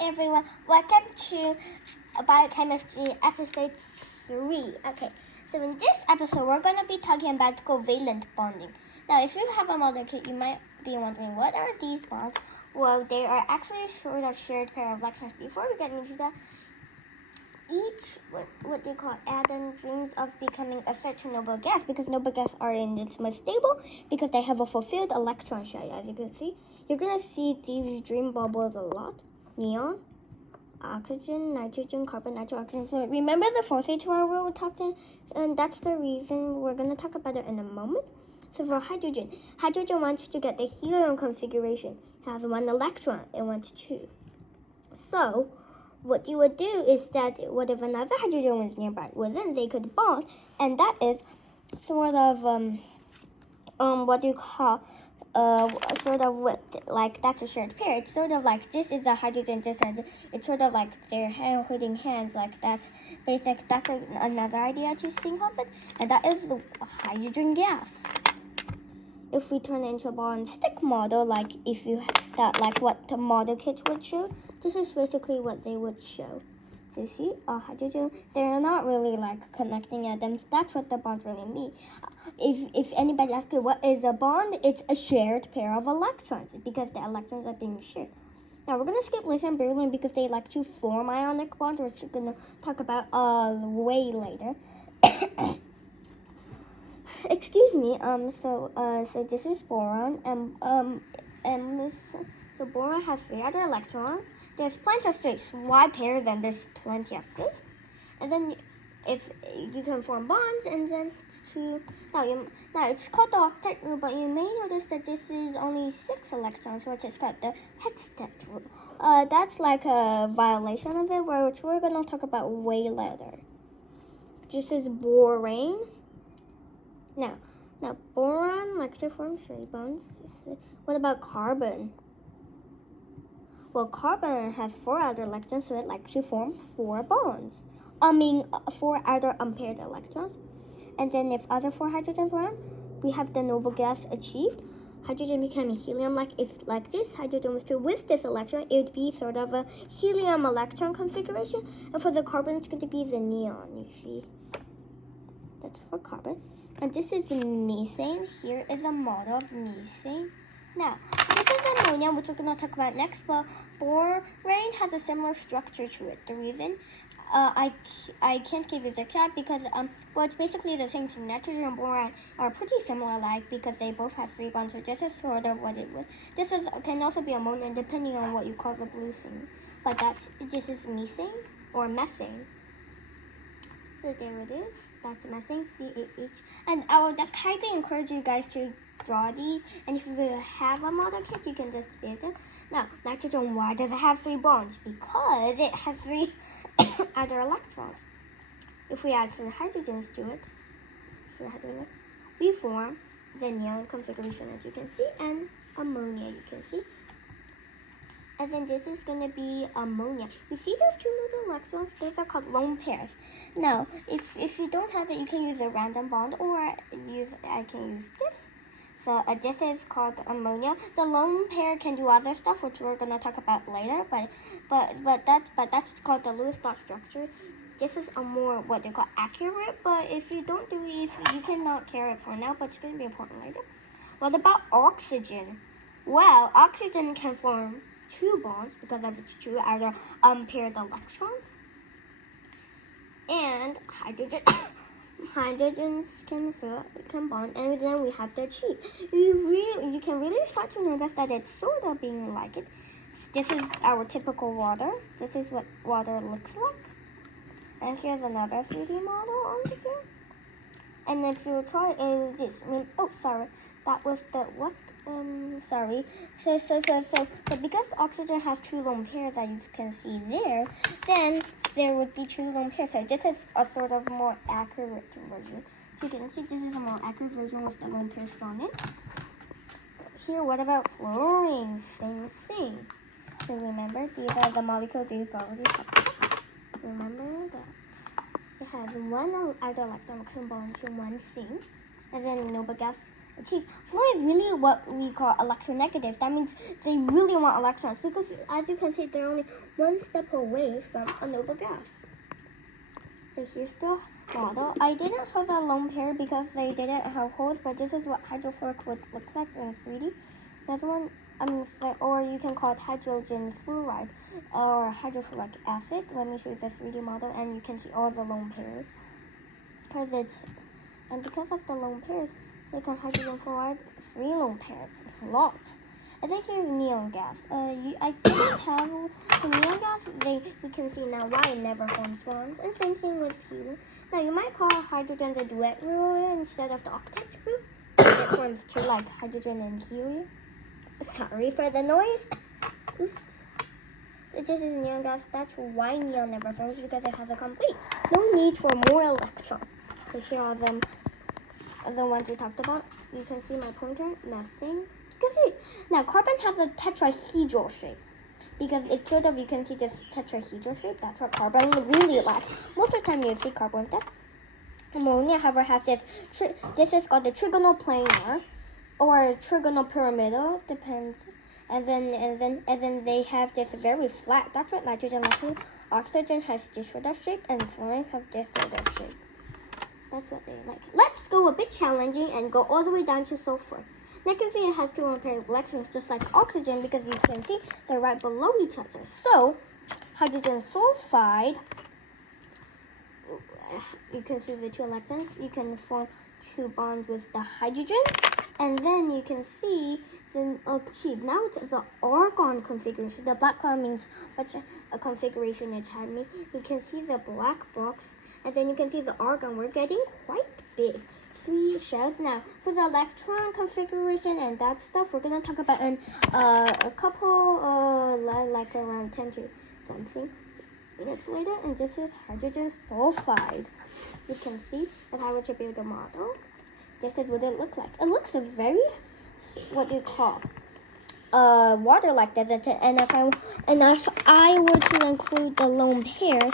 everyone, welcome to biochemistry episode 3. Okay, so in this episode we're going to be talking about covalent bonding. Now if you have a model kit, you might be wondering, what are these bonds? Well, they are actually sort of shared pair of electrons. Before we get into that, each what they call atom dreams of becoming a certain noble gas, because noble gas are in its most stable because they have a fulfilled electron shell. As you can see, you're gonna see these dream bubbles a lot. Neon, oxygen, nitrogen, carbon, nitrogen, oxygen. So remember the 4H1 rule we talked in, and that's the reason we're gonna talk about it in a moment. So for hydrogen wants to get the helium configuration. It has 1 electron. It wants 2. So what you would do is that what if another hydrogen was nearby? Well, then they could bond, and that is sort of what you call sort of what, like, that's a shared pair. It's sort of like this is a hydrogen, this is, it's sort of like they're holding hands, like that's basic. That's another idea to think of it, and that is the hydrogen gas. If we turn it into a ball and stick model, like if you that like what the model kit would show, this is basically what they would show. So you see, hydrogen, they're not really like connecting atoms. That's what the bonds really mean. If anybody asks you what is a bond, it's a shared pair of electrons because the electrons are being shared. Now we're gonna skip lithium and beryllium because they like to form ionic bonds, which we're gonna talk about way later. Excuse me. So this is boron, so boron has 3 other electrons. There's plenty of space. Why pair them? There's plenty of space. And then if you can form bonds, and then now it's called the octet rule, but you may notice that this is only 6 electrons, which is called the hextet rule. That's like a violation of it, which we're gonna talk about way later. This is boron. Now boron likes to form 3 bonds. What about carbon? Well, carbon has 4 other electrons, so it likes to form 4 bonds. 4 other unpaired electrons. And then if other 4 hydrogens were on, we have the noble gas achieved. Hydrogen became helium. Like this, hydrogen was paired with this electron, it would be sort of a helium electron configuration. And for the carbon, it's going to be the neon, you see. That's for carbon. And this is methane. Here is a model of methane. Now, this is ammonia, which we're going to talk about next, but boron has a similar structure to it. The reason I can't give you the cat because well, it's basically the same thing. Nitrogen and boron are pretty similar, like, because they both have 3 bonds. So this is sort of what it was. This can also be ammonia, depending on what you call the blue thing. But this is methane or methane. So there it is. That's methane, CAH. And I would highly encourage you guys to draw these. And if you have a model kit, you can just build them. Now, nitrogen, why does it have 3 bonds? Because it has 3 other electrons. If we add 3 hydrogens to it, we form the neon configuration, as you can see, and ammonia, you can see. And then this is going to be ammonia. You see those 2 little electrons? Those are called lone pairs. Now, if you don't have it, you can use a random bond, or I can use this. So this is called ammonia. The lone pair can do other stuff, which we're going to talk about later. But that's called the Lewis dot structure. This is a more what they call accurate. But if you don't do it, you cannot carry it for now. But it's going to be important later. What about oxygen? Well, oxygen can form 2 bonds because of its 2 other unpaired electrons, and hydrogens can bond, and then we have the cheat. You can really start to notice that it's sort of being like it. This is our typical water. This is what water looks like, and here's another 3D model on here. And if you try this, that was the what? Sorry. So because oxygen has 2 lone pairs, as you can see there, then there would be 2 lone pairs. So this is a sort of more accurate version. So you can see this is a more accurate version with the lone pairs drawn in. Here, what about fluorine? Same thing. So remember, these are the molecules these already talked about. Remember that it has 1 other electron can bond to 1 thing, and then noble gas achieve. Fluorine is really what we call electronegative. That means they really want electrons because, as you can see, they're only one step away from a noble gas. So here's the model. I didn't show the lone pair because they didn't have holes, but this is what hydrofluoric would look like in 3D. Another one, or you can call it hydrogen fluoride or hydrofluoric acid. Let me show you the 3D model, and you can see all the lone pairs. And because of the lone pairs, silicon hydrogen fluoride, 3 lone pairs, lots. And then here's neon gas. I didn't have the neon gas. You can see now why it never forms bonds. And same thing with helium. Now you might call hydrogen the duet rule instead of the octet rule. It forms 2 like hydrogen and helium. Sorry for the noise. Oops. This is neon gas. That's why neon never forms, because it has a complete. No need for more electrons. So here are them, the ones we talked about. You can see my pointer. Nothing. You can see. Now carbon has a tetrahedral shape. Because it's sort of, you can see this tetrahedral shape. That's what carbon really lacks. Most of the time you see carbon with that. Ammonia, however, has this. This is called the trigonal planar, or trigonal pyramidal, depends. And then they have this very flat. That's what nitrogen lacks. Oxygen has this sort of shape, and fluorine has this sort of shape. That's what they like. Let's go a bit challenging and go all the way down to sulfur. Now you can see it has 2 lone pair of electrons just like oxygen, because you can see they're right below each other. So hydrogen sulfide, you can see the 2 electrons. You can form 2 bonds with the hydrogen, and then you can see then achieve. Now it's the argon configuration. The black color means which a configuration it's having. You can see the black box, and then you can see the argon. We're getting quite big. 3 shells. Now for the electron configuration and that stuff, we're gonna talk about in a couple like around 10 to something minutes later. And this is hydrogen sulfide. You can see if I were to build a model, this is what it looks like. It looks a very, what do you call, water like that. And if I were to include the lone pair,